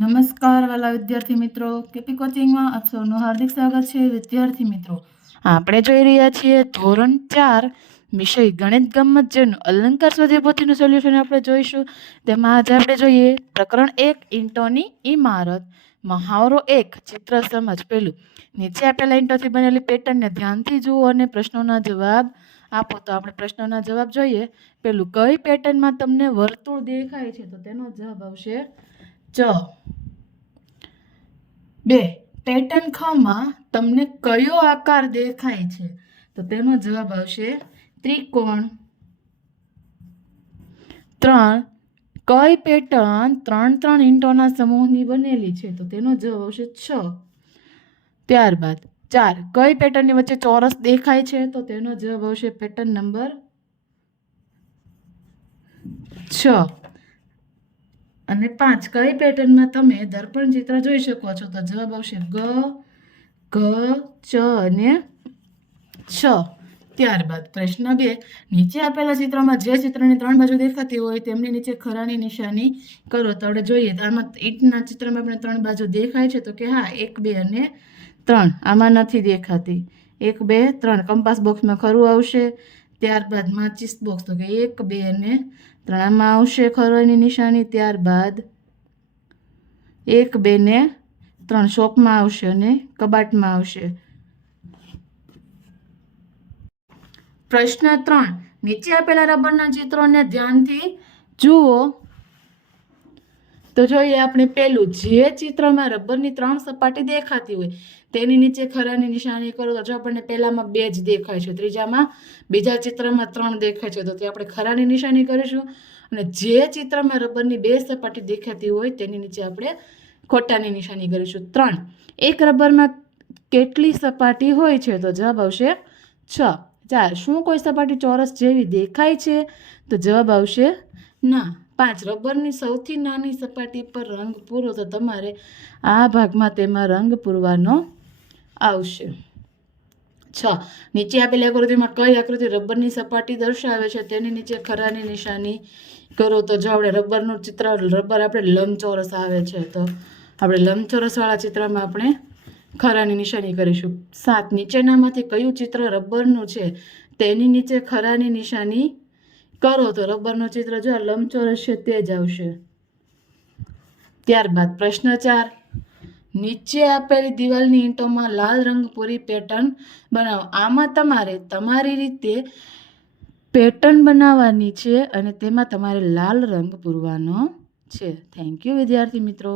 નમસ્કાર વાલા વિદ્યાર્થી મિત્રો, કેપી કોચિંગમાં આપ સૌનું હાર્દિક સ્વાગત છે. વિદ્યાર્થી મિત્રો, આપણે જોઈ રહ્યા છીએ ધોરણ 4 વિષય ગણિત ગમ્મત જેનું અલંકાર સ્વાધ્યાયપોથીનું સોલ્યુશન આપણે જોઈશું. તેમાં આજે આપણે જોઈએ પ્રકરણ 1 ઈંટોની ઇમારત, મહાવરો 1 ચિત્ર સમજ. પેલું, નીચે આપેલા ઈંટોથી બનેલી પેટર્નને ધ્યાનથી જુઓ અને પ્રશ્નોના જવાબ આપો. તો આપણે પ્રશ્નોના જવાબ જોઈએ. પેલું, કઈ પેટર્નમાં તમને વર્તુળ દેખાય છે? તો તેનો જવાબ આવશે ચ. 2, પેટર્ન ખ માં તમને કયો આકાર દેખાય છે? તો તેનો જવાબ આવશે ત્રિકોણ. 3, કઈ પેટર્ન 3 ઈંટોના સમૂહની બનેલી છે? તો તેનો જવાબ આવશે 6. ત્યારબાદ 4, કઈ પેટર્નની વચ્ચે ચોરસ દેખાય છે? તો તેનો જવાબ આવશે પેટર્ન નંબર 6. અને 5, કઈ પેટર્નમાં તમે દર્પણ ચિત્ર જોઈ શકો છો? તો જવાબ આવશે ગ, ચ અને 6. ત્યારબાદ પ્રશ્ન 2, નીચે આપેલા ચિત્રમાં જે ચિત્રની 3 બાજુ દેખાતી હોય તેમની નીચે ખરાની નિશાની કરો. તો આપણે જોઈએ, આમાં ઈંટના ચિત્રમાં આપણે 3 બાજુ દેખાય છે? તો કે હા, 1, 2 અને 3. આમાં નથી દેખાતી. 1, 2, 3 કંપાસ બોક્સમાં ખરું આવશે. ત્યારબાદ માચિસ બોક્સ, તો કે 1, 2 અને 3 આમાં આવશે ખરાની નિશાની. ત્યારબાદ 1, 2 ને 3 શોપમાં આવશે અને કબાટમાં આવશે. પ્રશ્ન 3, નીચે આપેલા રબરના ચિત્રોને ધ્યાનથી જુઓ. તો જોઈએ આપણે પેલું, જે ચિત્રમાં રબરની 3 સપાટી દેખાતી હોય તેની નીચે ખરાની નિશાની કરો. તો જો આપણને પહેલામાં 2 જ દેખાય છે, ત્રીજામાં બીજા ચિત્રમાં 3 દેખાય છે, તો તે આપણે ખરાની નિશાની કરીશું. અને જે ચિત્રમાં રબરની 2 સપાટી દેખાતી હોય તેની નીચે આપણે ખોટાની નિશાની કરીશું. 3, એક રબરમાં કેટલી સપાટી હોય છે? તો જવાબ આવશે 6. 4, શું કોઈ સપાટી ચોરસ જેવી દેખાય છે? તો જવાબ આવશે ના. 5, રબરની સૌથી નાની સપાટી પર રંગ પૂરો. તો તમારે આ ભાગમાં તેમાં રંગ પૂરવાનો આવશે. 6, નીચે આપેલી આકૃતિમાં કઈ આકૃતિ રબરની સપાટી દર્શાવે છે? તેની નીચે ખરાની નિશાની કરો. તો જો આપણે રબરનું ચિત્ર, રબર આપણે લંબચોરસ આવે છે, તો આપણે લંબચોરસવાળા ચિત્રમાં આપણે ખરાની નિશાની કરીશું. 7, નીચેનામાંથી કયું ચિત્ર રબરનું છે? તેની નીચે ખરાની નિશાની કરો. તો રબરનું ચિત્ર જો આ લંબચોરસ છે તે જ આવશે. ત્યારબાદ પ્રશ્ન 4, નીચે આપેલી દિવાલની ઈંટોમાં લાલ રંગ પૂરી પેટર્ન બનાવો. આમાં તમારે તમારી રીતે પેટર્ન બનાવવાની છે અને તેમાં તમારે લાલ રંગ પૂરવાનો છે. થેન્ક યુ વિદ્યાર્થી મિત્રો.